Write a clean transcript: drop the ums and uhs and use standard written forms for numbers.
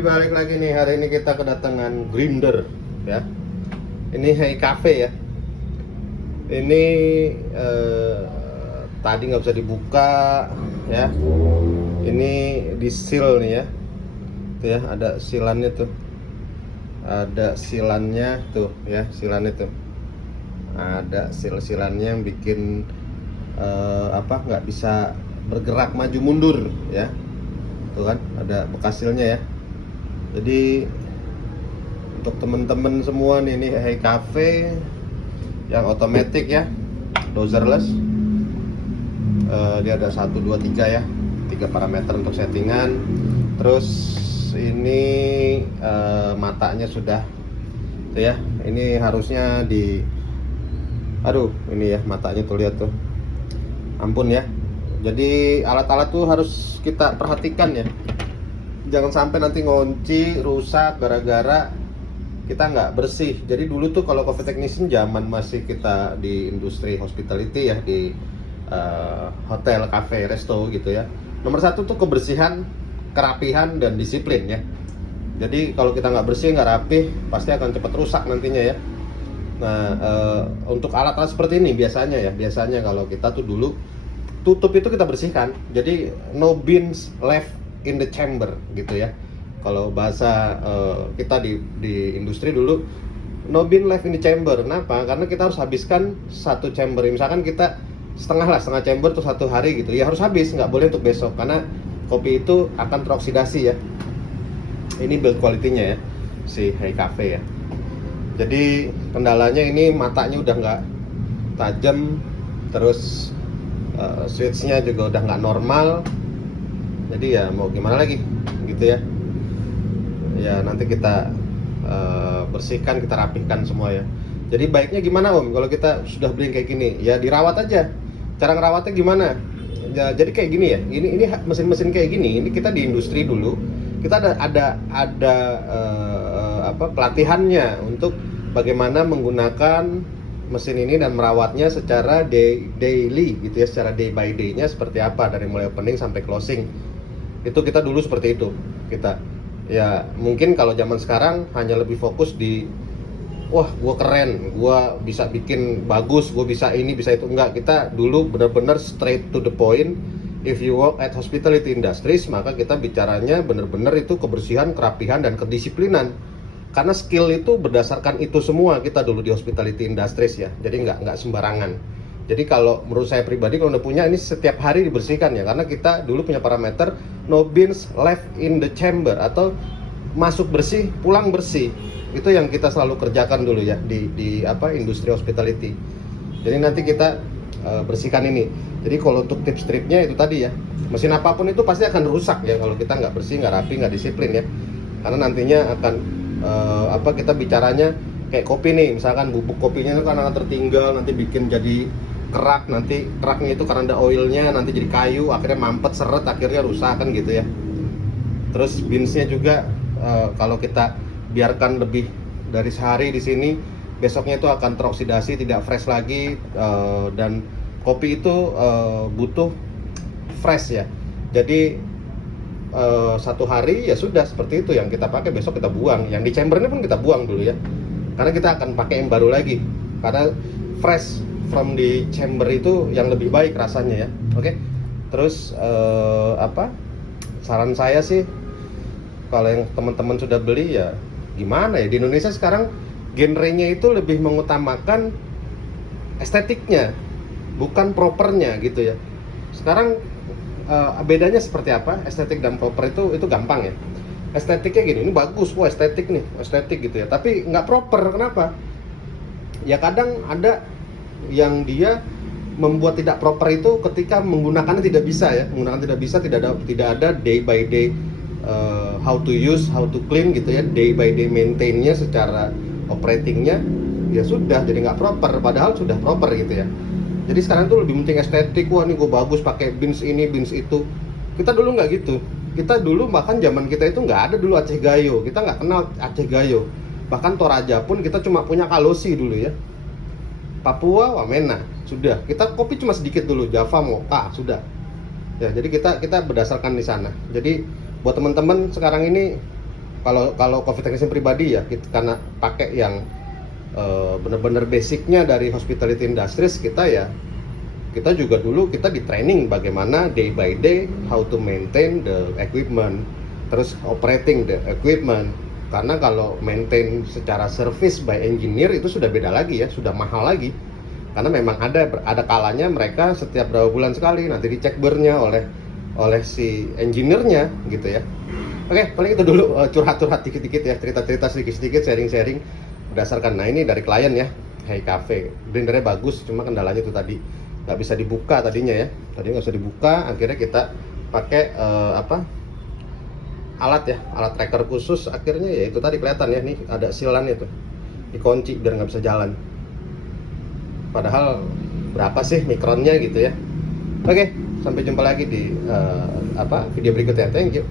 balik lagi nih. Hari ini kita kedatangan grinder ya. Ini Hey Cafe ya. Ini tadi nggak bisa dibuka ya. Ini di seal nih ya. Tuh ya, ada silannya tuh. Ada silannya tuh ya, silannya tuh. Ada silannya yang bikin nggak bisa bergerak maju mundur ya. Tuh kan, ada bekas sealnya ya. Jadi untuk temen-temen semua nih, ini Hey Cafe yang otomatis ya, dozerless. Dia ada 1, 2, 3 ya, 3 parameter untuk settingan. Terus ini matanya sudah tuh ya, ini harusnya di ini ya matanya tuh, lihat tuh, ampun ya. Jadi alat-alat tuh harus kita perhatikan ya, jangan sampai nanti ngunci rusak gara-gara kita nggak bersih. Jadi dulu tuh kalau coffee technician zaman masih kita di industri hospitality ya, di hotel, cafe, resto gitu ya, nomor satu tuh kebersihan, kerapihan, dan disiplin ya. Jadi kalau kita nggak bersih, nggak rapih, pasti akan cepat rusak nantinya ya. Nah, untuk alat-alat seperti ini biasanya kalau kita tuh dulu tutup itu kita bersihkan. Jadi no beans left in the chamber gitu ya. Kalau bahasa kita di industri dulu, no bean left in the chamber. Kenapa? Karena kita harus habiskan satu chamber. Misalkan kita setengah chamber tuh 1 hari gitu. Ya harus habis, nggak boleh untuk besok, karena kopi itu akan teroksidasi ya. Ini build quality-nya ya, si Hey Cafe ya. Jadi kendalanya ini matanya udah nggak tajam, terus switch-nya juga udah nggak normal. Jadi ya mau gimana lagi gitu ya. Ya nanti kita bersihkan, kita rapihkan semua ya. Jadi baiknya gimana Om kalau kita sudah beli kayak gini? Ya dirawat aja. Cara ngerawatnya gimana? Ya, jadi kayak gini ya. Ini mesin-mesin kayak gini. Ini kita di industri dulu. Kita ada pelatihannya untuk bagaimana menggunakan mesin ini dan merawatnya secara daily gitu ya, secara day by day-nya seperti apa, dari mulai opening sampai closing. Itu kita dulu seperti itu. Kita ya mungkin kalau zaman sekarang hanya lebih fokus di wah gue keren, gue bisa bikin bagus, gue bisa ini bisa itu. Enggak, kita dulu benar-benar straight to the point. If you work at hospitality industries, maka kita bicaranya benar-benar itu kebersihan, kerapihan, dan kedisiplinan. Karena skill itu berdasarkan itu semua kita dulu di hospitality industries ya. Jadi nggak sembarangan. Jadi kalau menurut saya pribadi, kalau udah punya ini setiap hari dibersihkan ya, karena kita dulu punya parameter no beans left in the chamber, atau masuk bersih, pulang bersih. Itu yang kita selalu kerjakan dulu ya di industri hospitality. Jadi nanti kita bersihkan ini. Jadi kalau untuk tips triknya itu tadi ya, mesin apapun itu pasti akan rusak ya kalau kita nggak bersih, nggak rapi, nggak disiplin ya. Karena nantinya akan kita bicaranya kayak kopi nih, misalkan bubuk kopinya itu kan akan tertinggal, nanti bikin jadi kerak, nanti keraknya itu karena ada oilnya nanti jadi kayu, akhirnya mampet, seret, akhirnya rusak kan gitu ya. Terus beansnya juga kalau kita biarkan lebih dari sehari di sini, besoknya itu akan teroksidasi, tidak fresh lagi, dan kopi itu butuh fresh ya. Jadi 1 hari ya sudah seperti itu, yang kita pakai besok kita buang, yang di chamber ini pun kita buang dulu ya, karena kita akan pakai yang baru lagi, karena fresh from the chamber itu yang lebih baik rasanya ya. Oke. Terus saran saya sih, kalau yang teman-teman sudah beli ya gimana ya, di Indonesia sekarang genrenya itu lebih mengutamakan estetiknya, bukan propernya gitu ya. Sekarang bedanya seperti apa estetik dan proper itu gampang ya. Estetiknya gini, ini bagus, wah estetik nih, estetik gitu ya, tapi nggak proper. Kenapa? Ya kadang ada yang dia membuat tidak proper itu ketika menggunakannya tidak bisa ya, tidak ada day by day how to use, how to clean gitu ya, day by day maintainnya secara operatingnya, ya sudah jadi nggak proper, padahal sudah proper gitu ya. Jadi sekarang tuh lebih penting estetik, wah ini gue bagus pakai beans ini, beans itu. Kita dulu nggak gitu. Kita dulu bahkan zaman kita itu nggak ada dulu Aceh Gayo, kita nggak kenal Aceh Gayo. Bahkan Toraja pun kita cuma punya Kalosi dulu ya. Papua, Wamena, sudah. Kita kopi cuma sedikit dulu, Java, Mocha, sudah. Ya, jadi kita berdasarkan di sana. Jadi buat teman-teman sekarang ini kalau COVID technician pribadi ya, karena pakai yang bener-bener basicnya dari hospitality industries kita juga dulu kita di training bagaimana day by day how to maintain the equipment, terus operating the equipment. Karena kalau maintain secara service by engineer itu sudah beda lagi ya, sudah mahal lagi. Karena memang ada kalanya mereka setiap berapa bulan sekali nanti dicek burnya oleh si engineer-nya gitu ya. Oke, paling itu dulu curhat-curhat dikit-dikit ya, cerita-cerita sedikit-sedikit, sharing-sharing berdasarkan. Nah ini dari klien ya, Hey Cafe, blendernya bagus, cuma kendalanya itu tadi nggak bisa dibuka tadinya ya, tadi nggak bisa dibuka, akhirnya kita pakai alat tracker khusus, akhirnya ya itu tadi kelihatan ya, nih ada sealannya tuh, dikunci biar nggak bisa jalan. Padahal berapa sih mikronnya gitu ya. Oke, sampai jumpa lagi di video berikutnya. Thank you.